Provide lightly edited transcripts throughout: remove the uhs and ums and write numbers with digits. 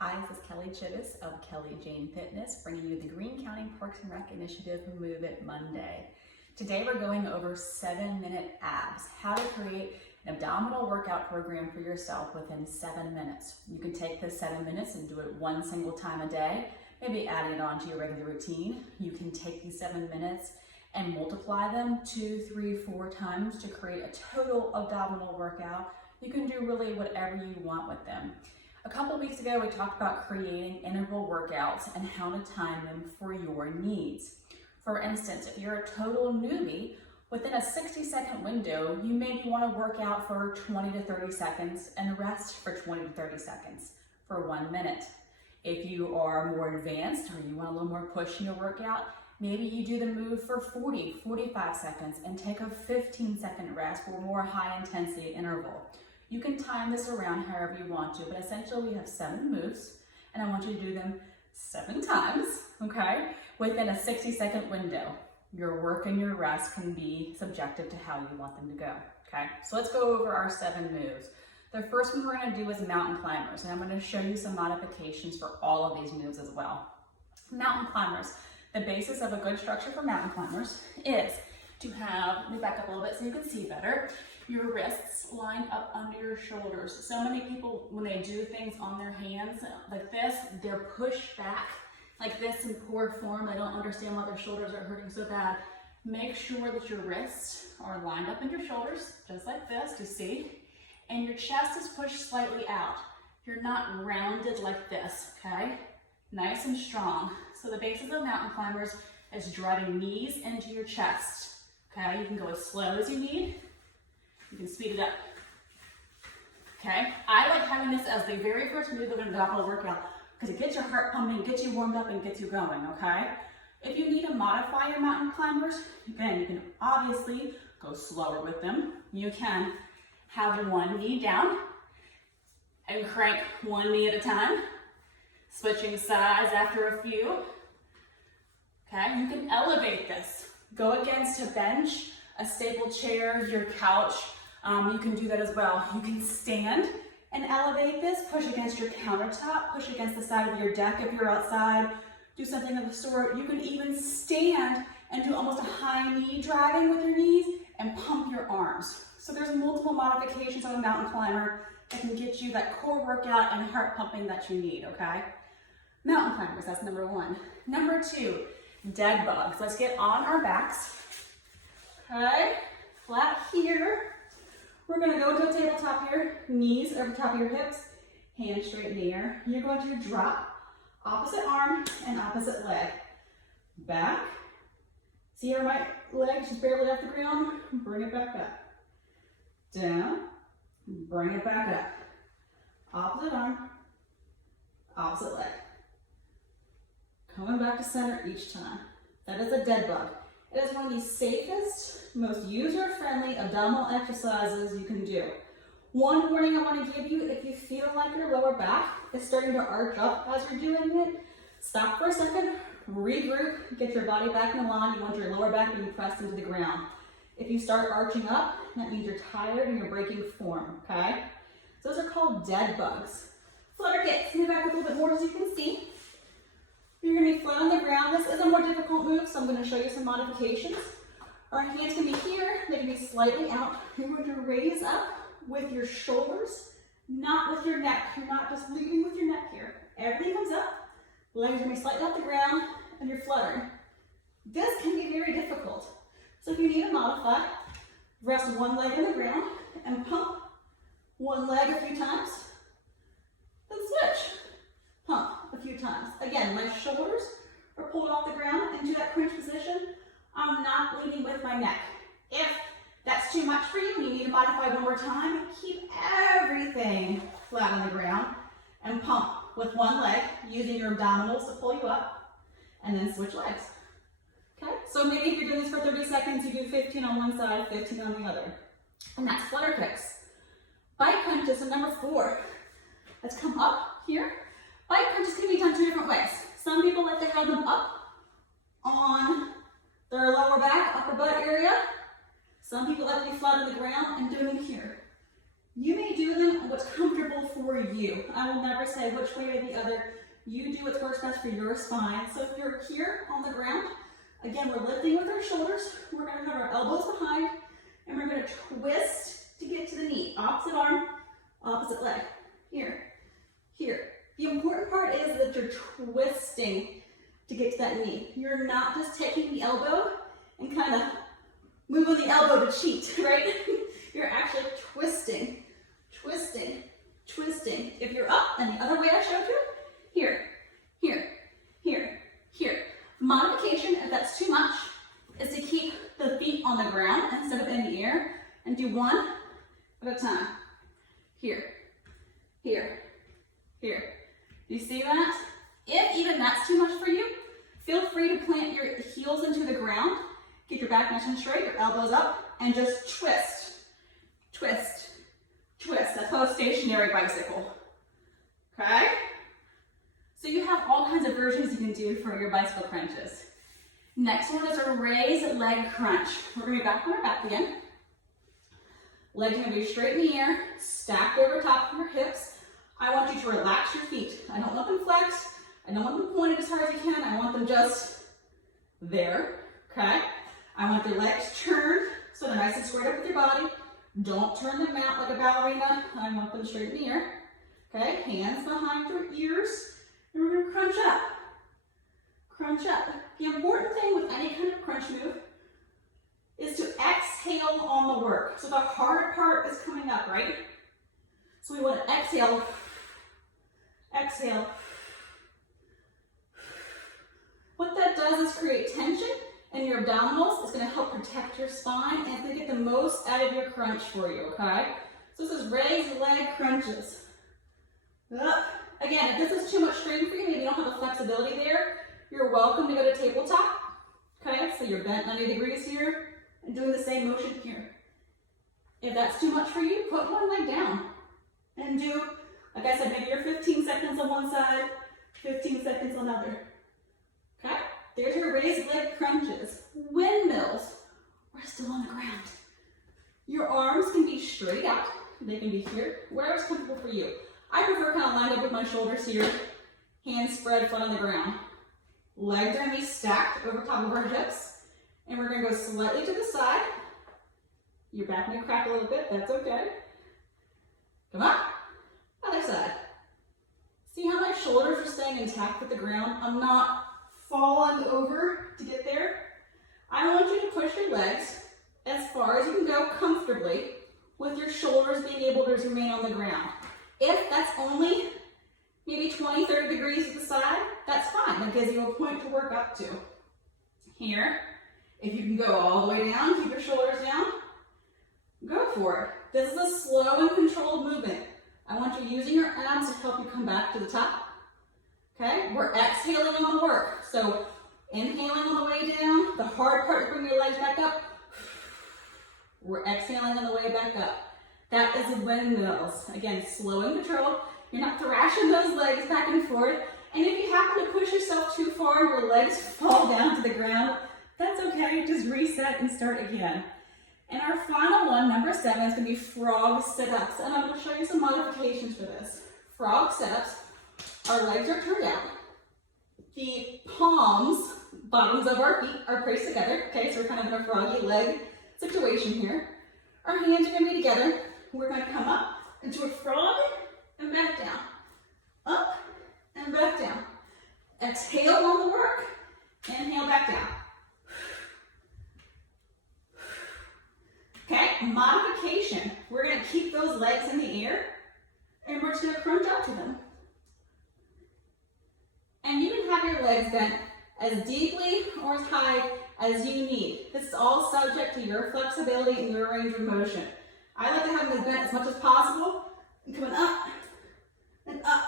Hi, this is Kelly Chivvis of Kelly Jane Fitness, bringing you the Greene County Parks and Rec Initiative Move It Monday. Today we're going over 7-minute abs, how to create an abdominal workout program for yourself within 7 minutes. You can take this 7 minutes and do it one single time a day, maybe adding it on to your regular routine. You can take these 7 minutes and multiply them 2, 3, 4 times to create a total abdominal workout. You can do really whatever you want with them. A couple weeks ago, we talked about creating interval workouts and how to time them for your needs. For instance, if you're a total newbie, within a 60-second window, you maybe want to work out for 20 to 30 seconds and rest for 20 to 30 seconds for 1 minute. If you are more advanced or you want a little more push in your workout, maybe you do the move for 40, 45 seconds and take a 15-second rest for a more high-intensity interval. You can time this around however you want to, but essentially we have 7 moves, and I want you to do them 7 times, okay, within a 60-second window. Your work and your rest can be subjective to how you want them to go, okay? So let's go over our 7 moves. The first one we're gonna do is mountain climbers, and I'm gonna show you some modifications for all of these moves as well. Mountain climbers, the basis of a good structure for mountain climbers is to have, let me back up a little bit so you can see better, your wrists lined up under your shoulders. So many people, when they do things on their hands like this, they're pushed back like this in poor form. They don't understand why their shoulders are hurting so bad. Make sure that your wrists are lined up in your shoulders, just like this, you see? And your chest is pushed slightly out. You're not rounded like this, okay? Nice and strong. So the basis of mountain climbers is driving knees into your chest, okay? You can go as slow as you need. You can speed it up, okay? I like having this as the very first move of an abdominal workout because it gets your heart pumping, gets you warmed up, and gets you going, okay? If you need to modify your mountain climbers, again, you can obviously go slower with them. You can have one knee down and crank one knee at a time, switching sides after a few, okay? You can elevate this. Go against a bench, a stable chair, your couch. You can do that as well. You can stand and elevate this, push against your countertop, push against the side of your deck if you're outside, do something of the sort. You can even stand and do almost a high knee driving with your knees and pump your arms. So there's multiple modifications on a mountain climber that can get you that core workout and heart pumping that you need, okay? Mountain climbers, that's number 1. Number 2, dead bugs. Let's get on our backs, okay? Flat here. We're gonna go to a tabletop here, knees over top of your hips, hands straight in the air. You're going to drop opposite arm and opposite leg. Back. See your right leg just barely off the ground? Bring it back up. Down, bring it back up. Opposite arm, opposite leg. Coming back to center each time. That is a dead bug. It is one of the safest, most user-friendly abdominal exercises you can do. One warning I want to give you, if you feel like your lower back is starting to arch up as you're doing it, stop for a second, regroup, get your body back in line. You want your lower back being pressed into the ground. If you start arching up, that means you're tired and you're breaking form, okay? Those are called dead bugs. Flutter kicks, move back a little bit more so you can see. You're gonna be flat on the ground. This is a more difficult move, so I'm gonna show you some modifications. Our hands can be here, they can be slightly out. You're going to raise up with your shoulders, not with your neck. You're not just leading with your neck here. Everything comes up, legs are gonna be slightly off the ground, and you're fluttering. This can be very difficult. So if you need to modify, rest one leg on the ground and pump one leg a few times, then switch. Pump a few times. Again, my shoulders are pulled off the ground into that crunch position. I'm not leading with my neck. If that's too much for you and you need to modify one more time, keep everything flat on the ground and pump with one leg using your abdominals to pull you up and then switch legs. Okay, so maybe if you're doing this for 30 seconds, you do 15 on one side, 15 on the other. And that's flutter kicks. Bike punches are number 4. Let's come up here. Bike punches can be done 2 different ways. Some people like to have them up on their lower back, upper butt area. Some people like to be flat on the ground and doing them here. You may do them what's comfortable for you. I will never say which way or the other. You do what works best for your spine. So if you're here on the ground, again, we're lifting with our shoulders. We're gonna have our elbows behind, and we're gonna twist to get to the knee. Opposite arm, opposite leg. Here, here. The important part is that you're twisting to get to that knee. You're not just taking the elbow and kind of moving the elbow to cheat, right? You're actually twisting, twisting, twisting. If you're up, and the other way I showed you, here, here, here, here. Modification, if that's too much, is to keep the feet on the ground instead of in the air, and do one at a time. Here, here, here. Do you see that? If even that's too much for you, feel free to plant your heels into the ground, get your back nice and straight, your elbows up, and just twist, twist, twist. That's called a stationary bicycle, okay? So you have all kinds of versions you can do for your bicycle crunches. Next one is a raised leg crunch. We're gonna be back on our back again. Legs are gonna be straight in the air, stacked over top of your hips. I want you to relax your feet. I don't want them flexed. I don't want them pointed as hard as you can. I want them just there, okay? I want your legs turned so they're nice and squared up with your body. Don't turn them out like a ballerina. I want them straight in the air, okay? Hands behind your ears, and we're gonna crunch up. Crunch up. The important thing with any kind of crunch move is to exhale on the work. So the hard part is coming up, right? So we want to exhale, exhale. What that does is create tension in your abdominals. It's going to help protect your spine, and it's going to get the most out of your crunch for you, okay? So this is raised leg crunches. Up. Again, if this is too much strain for you, maybe you don't have the flexibility there, you're welcome to go to tabletop, okay? So you're bent 90 degrees here and doing the same motion here. If that's too much for you, put one leg down and do, like I said, maybe you're 15 seconds on one side, 15 seconds on the other. Okay? There's your raised leg crunches. Windmills, we're still on the ground. Your arms can be straight out. They can be here, wherever's comfortable for you. I prefer kind of lined up with my shoulders here, hands spread, foot on the ground. Legs are gonna be stacked over top of our hips, and we're gonna go slightly to the side. Your back may crack a little bit, that's okay. Come on, other side. See how my shoulders are staying intact with the ground? I'm not falling over to get there. I want you to push your legs as far as you can go comfortably with your shoulders being able to remain on the ground. If that's only maybe 20, 30 degrees to the side, that's fine. That gives you a point to work up to. Here, if you can go all the way down, keep your shoulders down, go for it. This is a slow and controlled movement. I want you using your abs to help you come back to the top. Okay, we're exhaling on the work. So inhaling on the way down, the hard part to bring your legs back up. We're exhaling on the way back up. That is windmills. Again, slow and controlled. You're not thrashing those legs back and forth. And if you happen to push yourself too far and your legs fall down to the ground, that's okay. Just reset and start again. And our final one, number 7, is going to be frog sit-ups. And I'm going to show you some modifications for this. Frog sit-ups, our legs are turned out. The palms, bottoms of our feet are placed together. Okay, so we're kind of in a froggy leg situation here. Our hands are going to be together. We're going to come up into a frog and back down. Up and back down. Exhale on the work. Inhale back down. Okay, modification. We're going to keep those legs in the air, and we're just going to crunch up to them. And you can have your legs bent as deeply or as high as you need. This is all subject to your flexibility and your range of motion. I like to have them bent as much as possible, and coming up and up.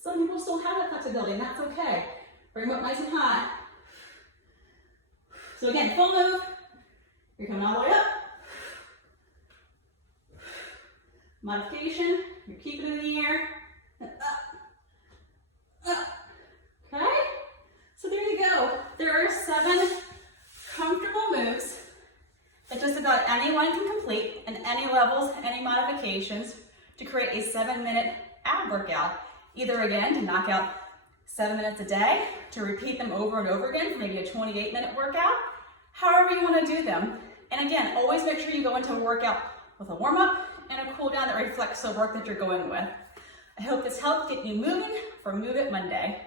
Some people still have that flexibility, and that's okay. Bring them up nice and high. So again, full move. You're coming all the way up. Modification, you're keeping it in the air, and up, up, okay? So there you go. There are 7 comfortable moves that just about anyone can complete in any levels, any modifications. create a 7-minute ab workout. Either again, to knock out 7 minutes a day, to repeat them over and over again for maybe a 28-minute workout, however you want to do them. And again, always make sure you go into a workout with a warm-up and a cool down that reflects the work that you're going with. I hope this helped get you moving for Move It Monday.